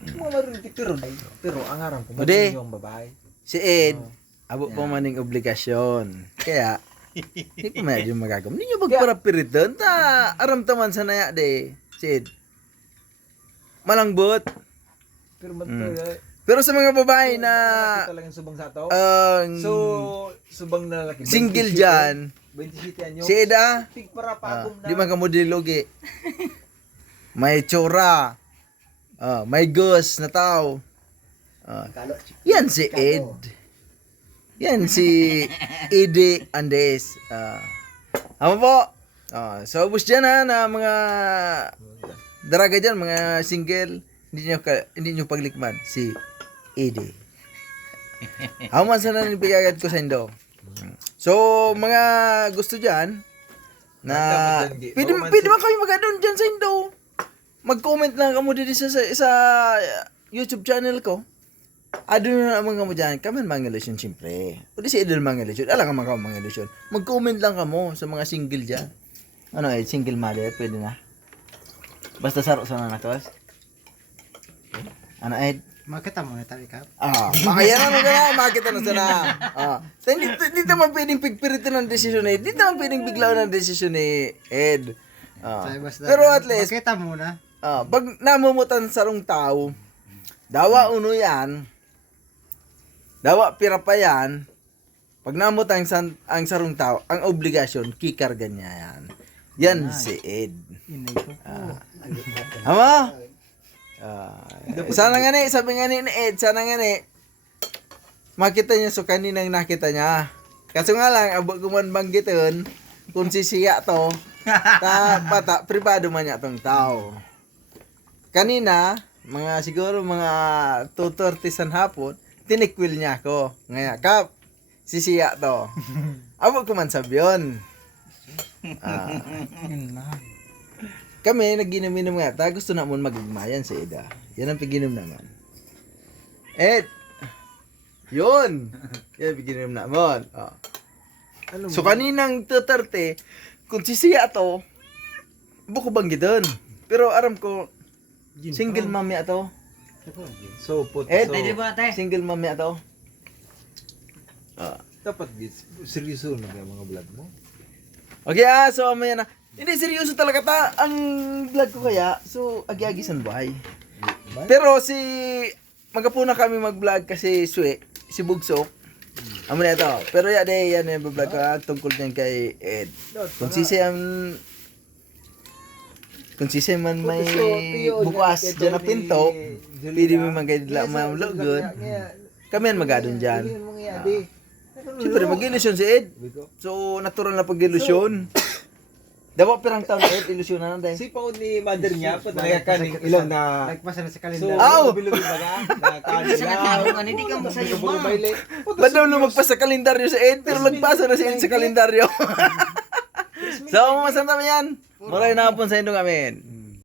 Mga marunong pero ang aram ko Ode. yung babae. Si Ed, abo pa maning obligasyon. Kaya, hindi ko medyo magagam. Hindi nyo magparapiritan. Aram taman sa naya de. Si Ed. Malangbot. Pero Pero sa mga babae na talagang subang sa ato. So, subang na lalaki. single dyan, 27 anyo. si Ed Tig para pagom na. di man ka modilogi. May tsura. May gus na tao. Yan si Ed. Yan si Edi Andes. Ama po. So, ubus dyan na mga daraga dyan, mga single. Hindi nyo paglikman. Si Edi. Haman sana nipigagad ko sa indo. So, mga gusto dyan, na pwede man kayo mag-adon dyan sa indo. Mag-comment lang kamo dito sa YouTube channel ko. Adon na naman kamo dyan. Kaman mga ilusyon, siyempre. O di si Idol mga ilusyon. Alam ka mga ilusyon. Mag-comment lang kamo sa mga single dyan. Ano single mother, pwede na. Basta saro sa nanatos. Ano Ed? Makita mo na tayo ka. Makaya na na, makita na sana. Dito man pwedeng pigpiritin ng desisyon ni Ed. Dito man pwedeng biglaw ng desisyon ni Ed. Pero at least, makita mo na. pag namumutan sarong tao, dawa uno yan, dawa pira pa yan, pag namutan ang sarong tao, ang obligasyon, kikargan niya yan. Yan si Ed. Inay ko po. Ama? Sana nga ni, sabi nga ni Ed, sana nga ni, makita niya so kaninang nakita niya. Kaso nga lang, abo kuman banggitin, kung sisiya to, privado man niya tong tao. Kanina, siguro mga 2:30 san hapon, tinikwil niya ako. Ngaya, Kap, sisiya to. Abo kuman sabi yun. Kami, nag-inom-inom nga. Gusto na mo magugmayan sa Eda. Yan ang piginom naman. Ed! Yun! Yan, piginom naman. So, kaninang 2:30, kung sisiya to, buko banggitin. Pero aram ko, single mami ato. So, Ed, single mami ato. dapat seryoso na mga vlog mo. Okay, so amaya na. Hindi, seryoso talaga ang vlog ko kaya. So, agi-agisan buhay. Pero magapuna kami mag-vlog kasi si Bugsok. Amo na ito. Pero yan yung vlog ka tungkol din kay Ed. Kung sisi man may bukas dyan na pinto, pwede mo magkaidla good. Kami yan mag-adon dyan. Siyempre, mag-ilusyon si Ed. So, natural na pag-ilusyon. Dapat pirang taon Ed, ilusyonan na dahil. Si Paul ni mother niya, nagkakaning ilang na... Nagpasa na sa So, kalendar. bilog ba ka? Nakakanin Hindi ka masayo ma. Ba't daw lumagpas sa kalendaryo si Ed, pero lagpasa na si Ed sa kalendaryo. So, masanta mo yan. Maray na hapon sa indong amin.